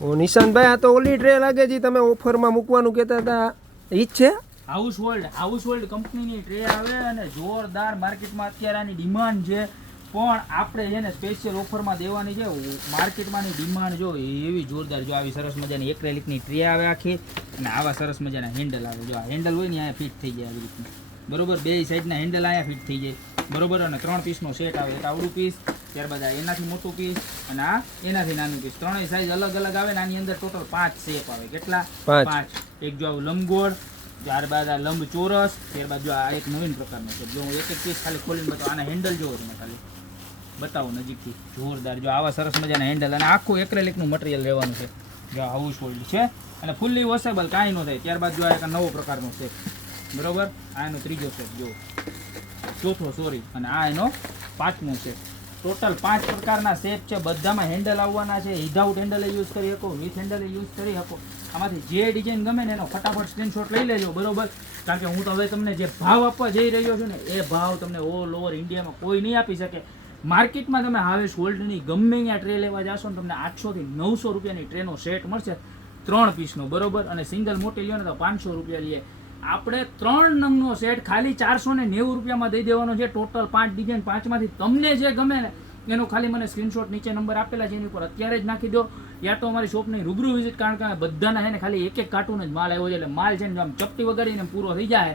ઓ નિશાંતભાઈ આ તો ઓલી ટ્રે લાગે છે તમે ઓફરમાં મૂકવાનું કહેતા હતા ઈ જ છે હાઉસહોલ્ડ કંપનીની ટ્રે આવે અને જોરદાર માર્કેટમાં અત્યારે આની ડિમાન્ડ છે, પણ આપણે છે ને સ્પેશિયલ ઓફરમાં દેવાની છે. માર્કેટમાંની ડિમાન્ડ જો એવી જોરદાર, જો આવી સરસ મજાની એક્રેલિકની ટ્રે આવે આખી, અને આવા સરસ મજાના હેન્ડલ આવે. જો આ હેન્ડલ હોય ને અહીંયા ફિટ થઈ જાય આવી રીતનું, બરોબર. બે સાઈડના હેન્ડલ અહીંયા ફિટ થઈ જાય, બરોબર. અને 3 પીસનો સેટ આવે, એક આવડું પીસ, ત્યારબાદ આ એનાથી મોટું પીસ અને આ એનાથી નાનું પીસ. ત્રણેય સાઈઝ અલગ અલગ આવે ને આની અંદર ટોટલ 5 શેપ આવે. કેટલા? 5. એક જો આવું લંબગોળ, ત્યારબાદ આ લંબ ચોરસ, ત્યારબાદ જો આ એક નવીન પ્રકારનો છે. જો હું એક એક પીસ ખાલી ખોલીને બતાવું. આના હેન્ડલ જોવો તમે, ખાલી બતાવો નજીકથી, જોરદાર. જો આવા સરસ મજાના હેન્ડલ અને આખું એક્રેલિકનું મટીરિયલ રહેવાનું છે. જો હાઉસહોલ્ડ છે અને ફૂલ્લી વોશેબલ, કાંઈ ન થાય. ત્યારબાદ જો આ એક નવો પ્રકારનો સેટ, બરોબર. આ એનો ત્રીજો સેટ, જો ચોથો, સોરી, અને આ એનો 5મો સેટ. ટોટલ 5 પ્રકારના સેટ છે. બધામાં હેન્ડલ આવવાના છે. વિધાઉટ હેન્ડલે યુઝ કરી શકો, વિથ હેન્ડલે યુઝ કરી શકો. આમાંથી જે ડિઝાઇન ગમે ને એનો ફટાફટ સ્ક્રીનશોટ લઈ લેજો, બરોબર. કારણ કે હું તો હવે તમને જે ભાવ આપવા જઈ રહ્યો છું ને એ ભાવ તમને ઓલ ઓવર ઇન્ડિયામાં કોઈ નહીં આપી શકે. માર્કેટમાં તમે હાઉસહોલ્ડની ગમે ત્યાં ટ્રે લેવા જાશો ને તમને 800 થી 900 રૂપિયાની ટ્રેનો સેટ મળશે, 3 પીસનો, બરોબર. અને સિંગલ મોટી લ્યો ને તો 500 રૂપિયા લઈએ. આપણે 3 નંગનો સેટ ખાલી 490 રૂપિયામાં દઈ દેવાનો છે. ટોટલ 5 ડિઝાઇન, 5માંથી તમને જે ગમે ને એનો ખાલી મને સ્ક્રીનશોટ નીચે નંબર આપેલા છે એની ઉપર અત્યારે જ નાખી દો, યા તો અમારી શોપની રૂબરૂ વિઝિટ. કારણ કે બધાના છે ને ખાલી એક એક કાર્ટૂન જ માલ આવ્યો છે, એટલે માલ છે ને આમ ચપટી વગાડીને પૂરો થઈ જાય.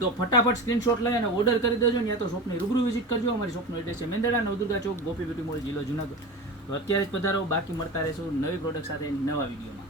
તો ફટાફટ સ્ક્રીનશોટ લઈ અને ઓર્ડર કરી દેજો ને, યા તો શોપની રૂબરૂ વિઝિટ કરજો. અમારી શોપનું એડ્રેસ છે મેંદરડા, નવદુર્ગા ચોક, ગોપી બ્યુટી મોલ, જિલ્લો જુનાગઢ. તો અત્યારે જ પધારો. બાકી મળતા રહેશું નવી પ્રોડક્ટ સાથે નવા વિડીયોમાં.